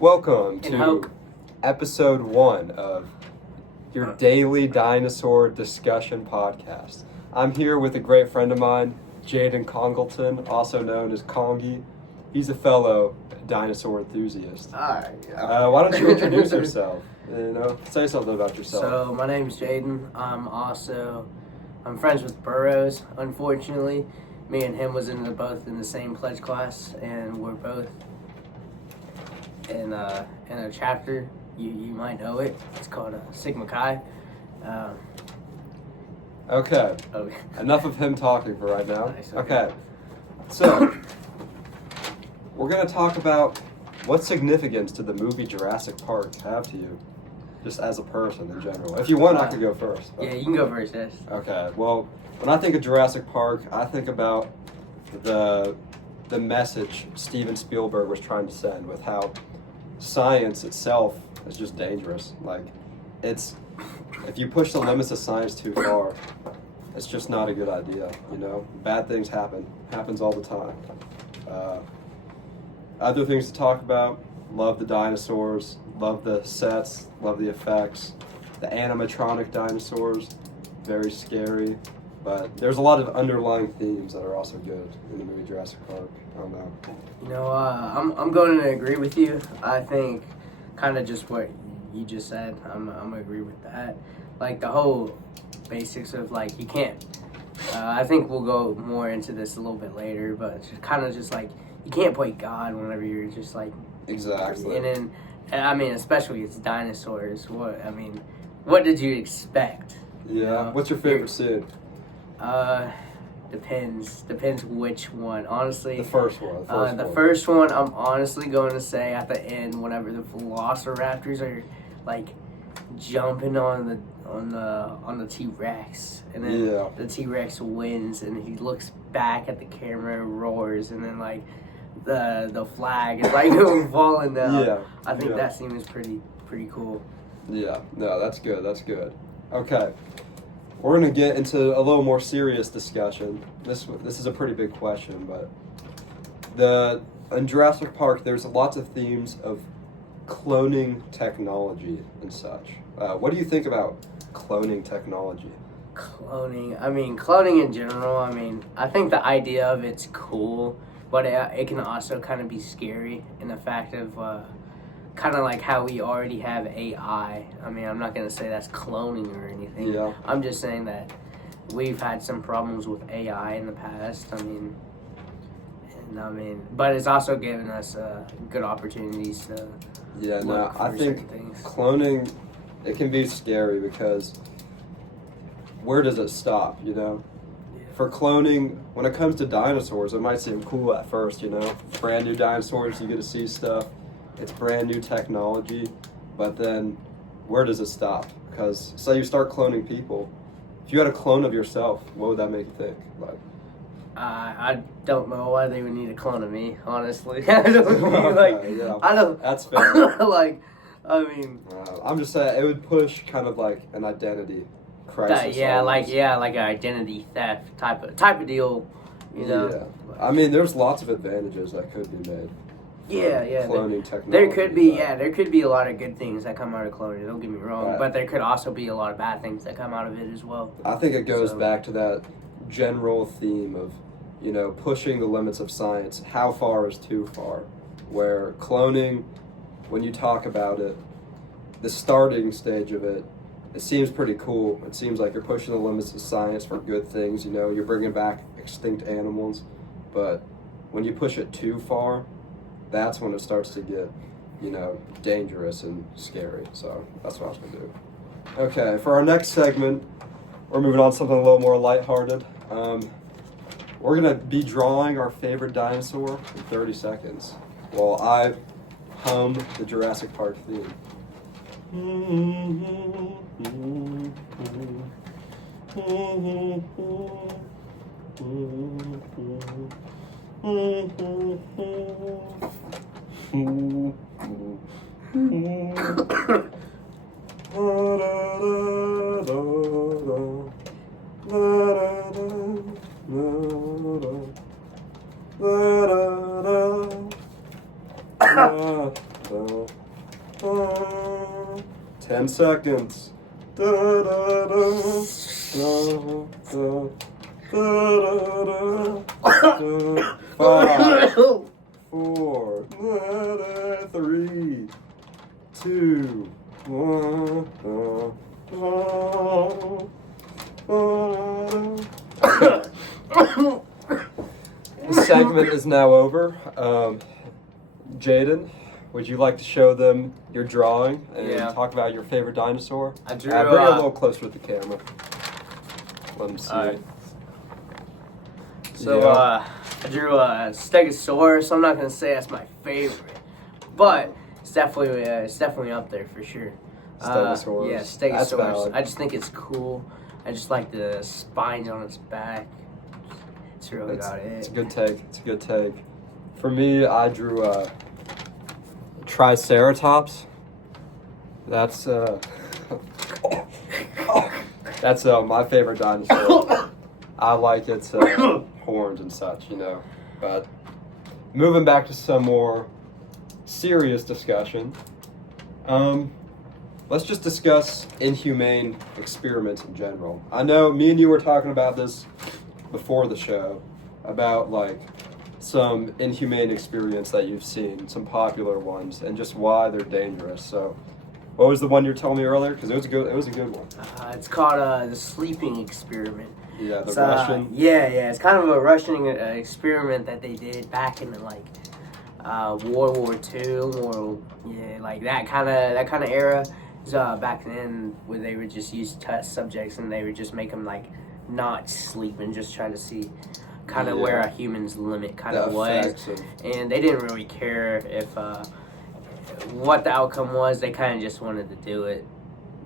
Welcome to episode 1 of your daily Dinosaur Discussion Podcast. I'm here with a great friend of mine, Jaden Congleton, also known as Kongi. He's a fellow dinosaur enthusiast. Why don't you introduce yourself? Say something about yourself. So, my name's Jaden. I'm friends with Burroughs. Unfortunately, me and him was both in the same pledge class, and we're both in a chapter. You might know it. It's called Sigma Chi. Okay. Enough of him talking for right now. Nice, okay. So, we're going to talk about what significance did the movie Jurassic Park have to you, just as a person in general? If you want, I could go first. Yeah, you can go first, yes. Okay. Well, when I think of Jurassic Park, I think about the message Steven Spielberg was trying to send with how science itself is just dangerous. Like, if you push the limits of science too far, it's just not a good idea, Bad things happens all the time. Other things to talk about, love the dinosaurs, love the sets, love the effects, the animatronic dinosaurs, very scary, but there's a lot of underlying themes that are also good in the movie Jurassic Park. I don't know. I'm going to agree with you. I think kind of just what you just said. I'm gonna agree with that. Like the whole basics of like you can't. I think we'll go more into this a little bit later, but kind of just like you can't play God whenever you're just like exactly. And especially it's dinosaurs. What did you expect? Yeah. What's your favorite scene? Depends which one. Honestly, the first one. First one, I'm honestly going to say at the end, whenever the Velociraptors are like jumping on the T-Rex, and then the T-Rex wins, and he looks back at the camera, roars, and then like the flag is like falling down. Yeah. I think that scene is pretty cool. Yeah. No, that's good. That's good. Okay. We're going to get into a little more serious discussion. This is a pretty big question, but in Jurassic Park, there's lots of themes of cloning technology and such. What do you think about cloning technology? Cloning in general, I think the idea of it's cool, but it can also kind of be scary in the fact of kind of like how we already have AI. I'm not going to say that's cloning or anything. Yeah. I'm just saying that we've had some problems with AI in the past. But it's also given us good opportunities to I think things. Cloning, it can be scary because where does it stop, Yeah. For cloning, when it comes to dinosaurs, it might seem cool at first, Brand new dinosaurs, you get to see stuff. It's brand new technology, but then where does it stop? Because say you start cloning people, if you had a clone of yourself, what would that make you think? Like, I don't know why they would need a clone of me, honestly. I don't. That's fair. I'm just saying it would push kind of like an identity crisis. Like an identity theft type of deal, Yeah. There's lots of advantages that could be made. Cloning technology. There could be a lot of good things that come out of cloning. Don't get me wrong, right. But there could also be a lot of bad things that come out of it as well. I think it goes back to that general theme of, pushing the limits of science. How far is too far? Where cloning, when you talk about it, the starting stage of it seems pretty cool. It seems like you're pushing the limits of science for good things. You're bringing back extinct animals, but when you push it too far, that's when it starts to get, dangerous and scary. So that's what I was going to do. Okay, for our next segment, we're moving on to something a little more lighthearted. We're going to be drawing our favorite dinosaur in 30 seconds while I hum the Jurassic Park theme. 10 seconds. Da, da, da, da, da, da, da, 5, 4, 3, 2, 1. This segment is now over. Jaden, would you like to show them your drawing and talk about your favorite dinosaur? I drew. Bring it a little closer to the camera. Let them see. Right. So I drew a Stegosaurus. I'm not gonna say that's my favorite, but it's definitely up there for sure. Stegosaurus. Yeah, Stegosaurus. I just think it's cool. I just like the spines on its back. It's really about it. It's a good take. It's a good take. For me, I drew a Triceratops. That's my favorite dinosaur. I like its horns and such, you know. But moving back to some more serious discussion, let's just discuss inhumane experiments in general. I know me and you were talking about this before the show, about like some inhumane experience that you've seen, some popular ones, and just why they're dangerous. So, what was the one you were telling me earlier? Because it was a good one. It's called the sleeping experiment. Yeah, the Russian. Yeah, it's kind of a Russian experiment that they did back in World War II, or like that kind of era. Back then, where they would just use test subjects and they would just make them like not sleep and just try to see kind of where a human's limit kind of was, and they didn't really care if what the outcome was. They kind of just wanted to do it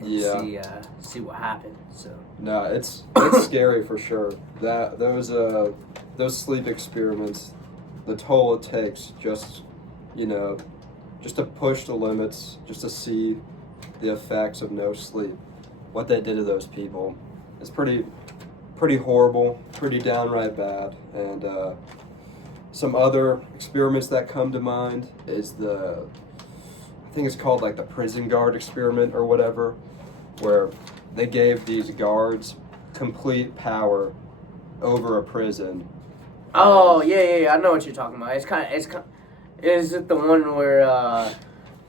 and see what happened. So no, it's scary for sure. That those sleep experiments, the toll it takes just to push the limits, just to see the effects of no sleep. What they did to those people is pretty horrible, pretty downright bad. And some other experiments that come to mind is I think it's called like the prison guard experiment or whatever, where they gave these guards complete power over a prison. Oh yeah, I know what you're talking about. Is it the one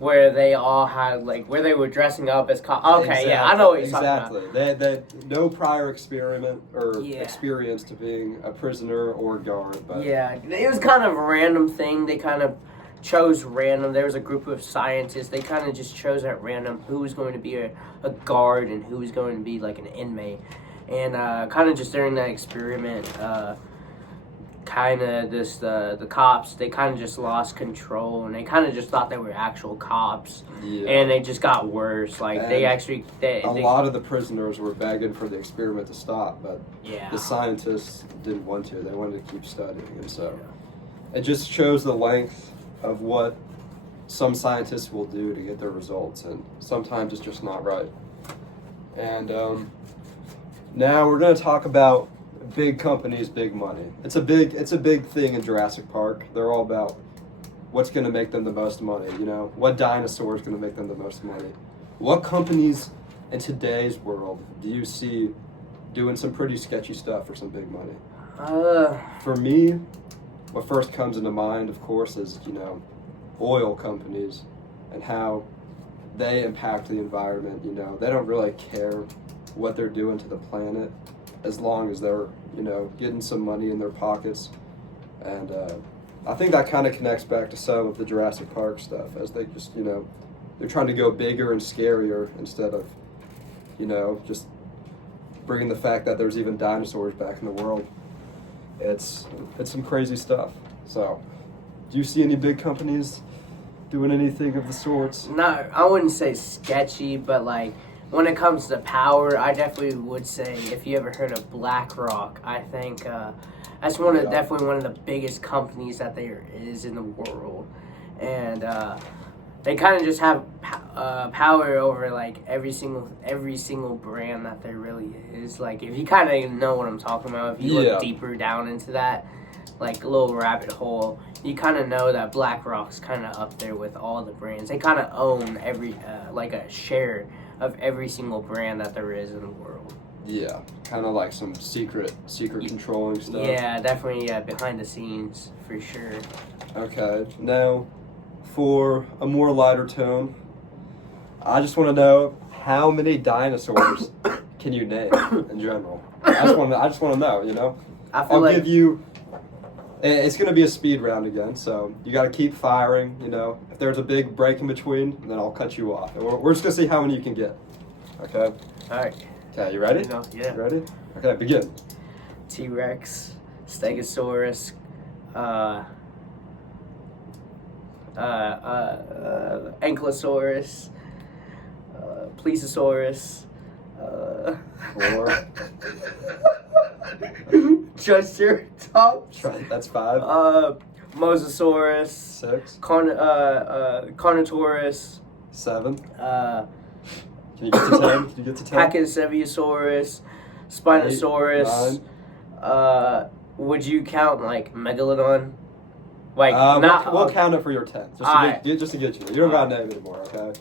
where they all had where they were dressing up as cops? Okay, exactly, yeah, I know what you're talking about. Exactly. They had no prior experiment or experience to being a prisoner or a guard. But yeah, it was kind of a random thing. They kind of chose random. There was a group of scientists. They kind of just chose at random who was going to be a guard and who was going to be like an inmate. And kind of just during that experiment, the cops, they kind of just lost control, and they kind of just thought they were actual cops, and they just got worse. Like, a lot of the prisoners were begging for the experiment to stop, but the scientists didn't want to. They wanted to keep studying, and so it just shows the length of what some scientists will do to get their results, and sometimes it's just not right. And now we're going to talk about big companies, big money. It's a big thing in Jurassic Park. They're all about what's going to make them the most money, what dinosaur is going to make them the most money. What companies in today's world do you see doing some pretty sketchy stuff for some big money? For me, what first comes into mind, of course, is, oil companies and how they impact the environment. They don't really care what they're doing to the planet, as long as they're, getting some money in their pockets. And I think that kind of connects back to some of the Jurassic Park stuff, as they just, they're trying to go bigger and scarier instead of, just bringing the fact that there's even dinosaurs back in the world. It's some crazy stuff. So, do you see any big companies doing anything of the sorts? No, I wouldn't say sketchy, but when it comes to power, I definitely would say, if you ever heard of BlackRock, I think that's definitely one of the biggest companies that there is in the world. And they kind of just have power over every single brand that there really is. If you kind of know what I'm talking about, if you look deeper down into that, a little rabbit hole, you kind of know that BlackRock's kind of up there with all the brands. They kind of own every a share of every single brand that there is in the world. Yeah, kind of like some secret controlling stuff. Yeah, definitely. Yeah, behind the scenes for sure. Okay, now for a more lighter tone, I just want to know how many dinosaurs can you name in general. I just want to know. You know, I'll give you. It's going to be a speed round again, so you got to keep firing. You know, if there's a big break in between, then I'll cut you off. And we're just going to see how many you can get. Okay. All right. Okay, you ready? No, yeah. You ready? Okay, begin. T-Rex, Stegosaurus, Ankylosaurus, Plesiosaurus, 4. Triceratops. That's 5. Mosasaurus. 6. Carnotaurus. 7. Can you get to 10? Can you get to 10? Pachycephalosaurus, Spinosaurus. 8, 9. Would you count like Megalodon? Like we'll count it for your 10. Just to get you. You don't gotta name it anymore, okay?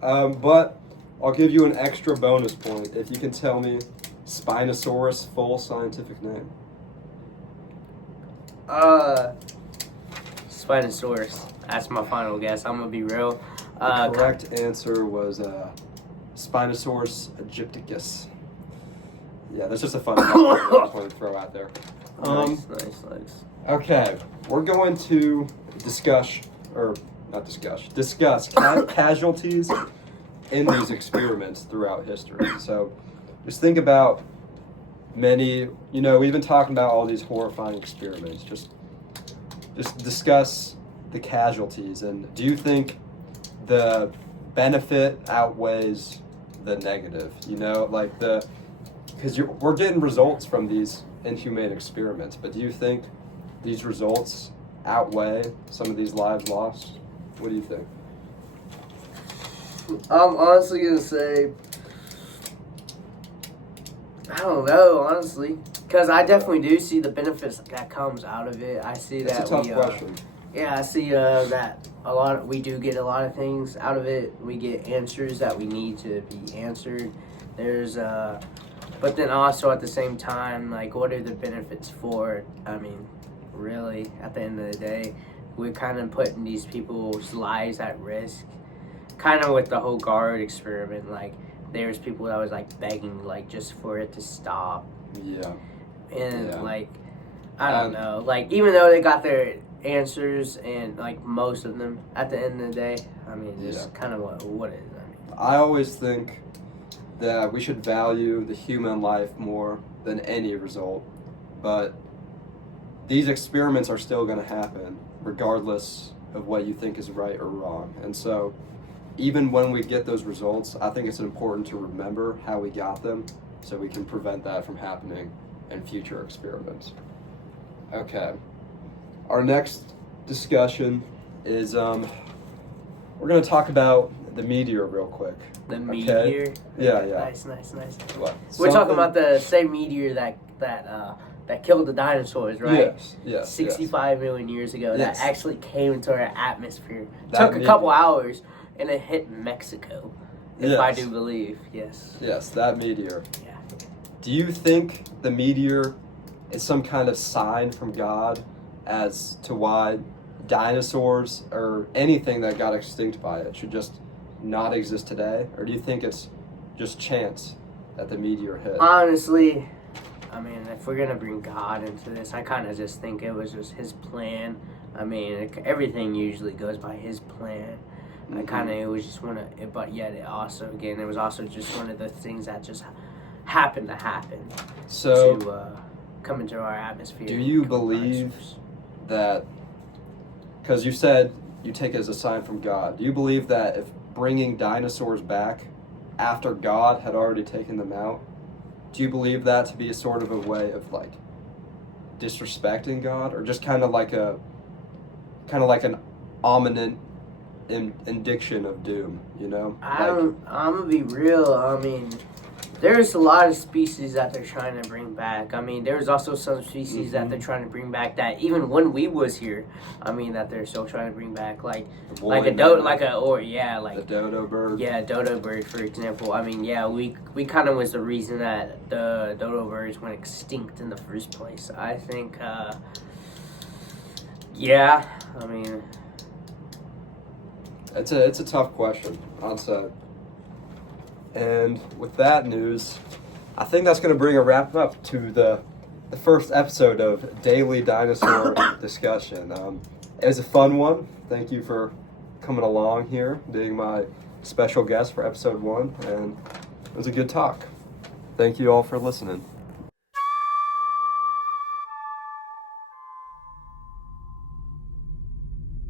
But I'll give you an extra bonus point if you can tell me Spinosaurus' full scientific name. Spinosaurus. That's my final guess. I'm gonna be real. The correct answer was Spinosaurus aegypticus. Yeah, that's just a fun fact I just wanted to throw out there. Nice. Okay, we're going to discuss casualties in these experiments throughout history. So just think about we've been talking about all these horrifying experiments. Just discuss the casualties, and do you think the benefit outweighs the negative? Because we're getting results from these inhumane experiments, but do you think these results outweigh some of these lives lost? What do you think? I'm honestly gonna say, I don't know, honestly, because I definitely do see the benefits that comes out of it. I see That's that a tough question. Yeah, I see that we do get a lot of things out of it. We get answers that we need to be answered. But then also at the same time, like, what are the benefits for it? I mean, really, at the end of the day, we're kind of putting these people's lives at risk. Kind of with the whole guard experiment, like, there's people that was, like, begging, like, just for it to stop. Yeah. And, like, I don't know. Like, even though they got their answers, and, like, most of them, at the end of the day, I mean, it's kind of what it is. I mean, I always think that we should value the human life more than any result, but these experiments are still going to happen regardless of what you think is right or wrong. And so even when we get those results, I think it's important to remember how we got them so we can prevent that from happening in future experiments. Okay. Our next discussion is we're going to talk about the meteor real quick. The meteor? Yeah. Nice. What? We're talking about the same meteor that killed the dinosaurs, right? Yes. 65 million years ago. Yes. That actually came into our atmosphere. Took a couple hours, and it hit Mexico, if I do believe. Yes. Yes, that meteor. Yeah. Do you think the meteor is some kind of sign from God as to why dinosaurs or anything that got extinct by it should just not exist today? Or do you think it's just chance that the meteor hit? Honestly, I mean, if we're going to bring God into this, I kind of just think it was just his plan. I mean, everything usually goes by his plan. Mm-hmm. It was just but yet it was also just one of the things that just happened to happen. So, to come into our atmosphere. Do you believe that, because you said you take it as a sign from God, do you believe that if bringing dinosaurs back after God had already taken them out, do you believe that to be a sort of a way of, like, disrespecting God, or just kind of like an ominous indication of doom, you know? I'm gonna be real. I mean, there's a lot of species that they're trying to bring back. I mean, there's also some species that they're trying to bring back that even when we was here, I mean, that they're still trying to bring back, like a dodo bird. Yeah, dodo bird, for example. I mean, yeah, we kind of was the reason that the dodo birds went extinct in the first place. I think, yeah, I mean, it's a tough question, I'd say. And with that news, I think that's going to bring a wrap up to the first episode of Daily Dinosaur Discussion. It was a fun one. Thank you for coming along here, being my special guest for episode 1, and it was a good talk. Thank you all for listening.